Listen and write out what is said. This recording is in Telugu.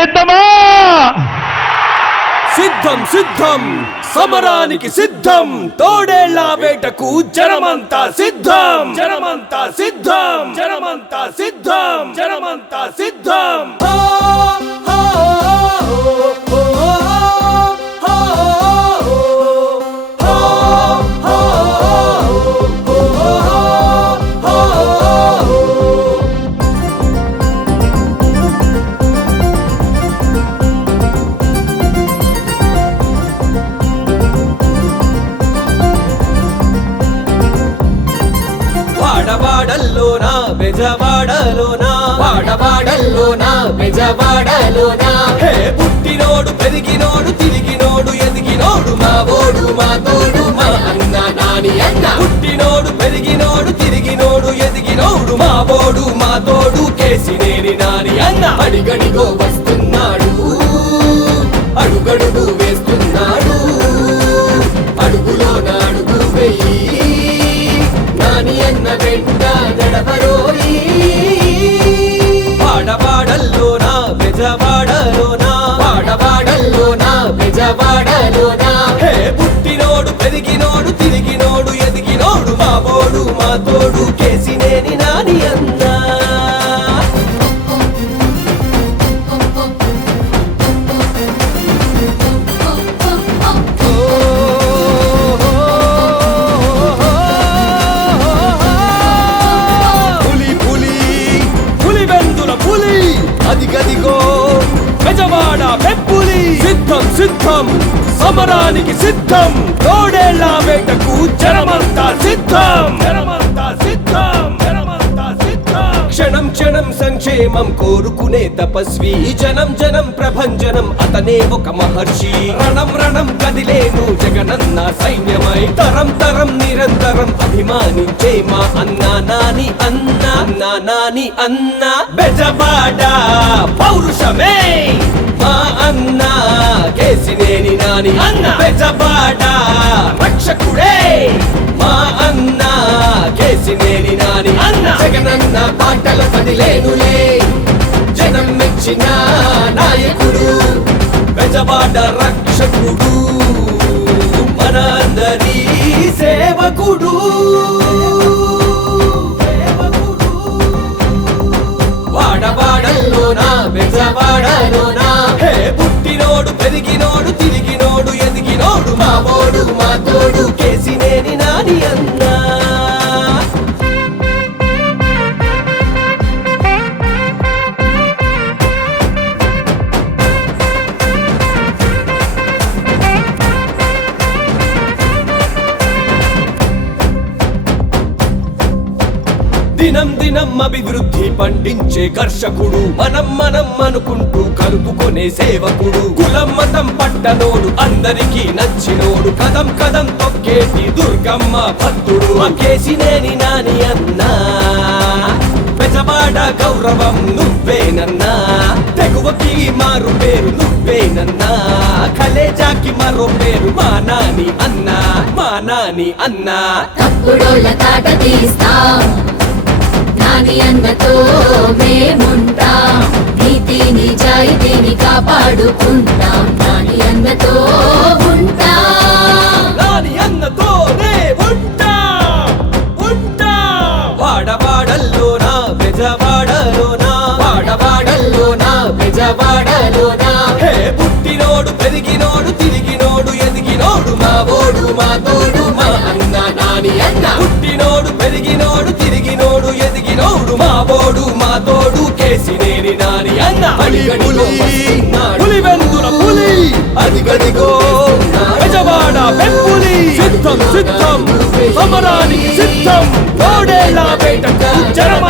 సిద్ధమా? సిద్ధం సిద్ధం సమరానికి సిద్ధం, తోడేళ్ల వేటకు జనమంతా సిద్ధం, జనమంతా సిద్ధం, జనమంతా సిద్ధం, జనమంతా సిద్ధం. వాడవాడల్లోనా బెజవాడలోనా, వాడవాడల్లోనా బెజవాడలోనా, హే పుట్టినోడు పెరిగినోడు తిరిగినోడు ఎదిగినోడు మా ఓడు మా తోడు మా అన్న నాని అన్న, పుట్టినోడు పెరిగినోడు తిరిగినోడు ఎదిగినోడు మా ఓడు మా తోడు కేసినేని నాని అన్న. అడిగడిగో వస్తున్నాడు, అడుగడుగు వేస్తున్నాడు, అడుగులో అడుగు వెయ్యి, నాని అన్న వెంట నడవరోయి. వాడవాడల్లోనా బెజవాడలోనా, వాడవాడల్లోనా బెజవాడలోనా, హే పుట్టినోడు పెరిగినోడు తిరిగినోడు ఎదిగినోడు మా ఓడు మా తోడు కేసినేని నాని అన్న. అదిగదిగో బెజవాడ పెప్పులి, సిద్ధం సిద్ధం సమరానికి సిద్ధం, తోడేళ్ల వేటకు జనమంతా సిద్ధం, జనమంతా సిద్ధం, జనమంతా సిద్ధం. క్షణం క్షణం సంక్షేమం కోరుకునే తపస్వి, జనం జనం ప్రభంజనం అతనే ఒక మహర్షి. రణం రణం కదిలేను జగనన్న సైన్యమై, తరం తరం నిరంతరం అభిమానించే మా అన్న నాని అన్న, అన్న నాని అన్న. బెజవాడ పౌరుషమే మా అన్న కేసినేని నాని అన్న, బెజవాడ రక్షకుడే మా అన్న కేసినేని నాని అన్న. జగనన్న పాటల కదిలేనులే, జనం మెచ్చిన నాయకుడు, బెజవాడ రక్షకుడు మనందరి సేవకుడు. వాడవాడల్లోనా బెజవాడలోనా, హే పుట్టినోడు పెరిగినోడు తిరిగినోడు ఎదిగినోడు మా ఓడు మా తోడు కేసినేని నాని అన్న. దినం దినం అభివృద్ధి పండించే కర్షకుడు, మనం మనం అనుకుంటూ కలుపుకొనే సేవకుడు, కులం మతం పట్టనోడు అందరికీ నచ్చినోడు, కదం కదం తొక్కేటి దుర్గమ్మ భక్తుడు మా కేసినేని నాని అన్నా. బెజవాడ గౌరవం నువ్వేనన్నా, తెగువకి మారు పేరు నువ్వేనన్నా, కలేజాకి మరో పేరు మా నాని అన్నా, మా నాని అన్నా. తప్పుడోళ్ళ తాట తీస్తాం, నాని అన్నతో మేముంటాం, నీతి నిజాయితీని కాపాడుకుంటాం, నాని అన్నతో ఉంటాం, నాని అన్నతోనే ఉంటాం, ఉంటాం. వాడవాడల్లోనా బెజవాడలోనా, వాడవాడల్లోనా బెజవాడలోనా, హే పుట్టినోడు పెరిగినోడు తిరిగినోడు ఎదిగినోడు మా ఓడు మా తోడు మా అన్న నాని అన్న. పుట్టినోడు పెరిగినోడు తిరిగినోడు ఎదిగినోడు మా ఓడు మా తోడు కేసినేని నాని అన్న. అడిగడిగో వస్తున్నాడు, పులివెందుల పులి, అదిగదిగో బెజవాడ పెప్పులి, సిద్ధం సిద్ధం సమరానికి సిద్ధం, తోడేళ్ల వేటకు జనమ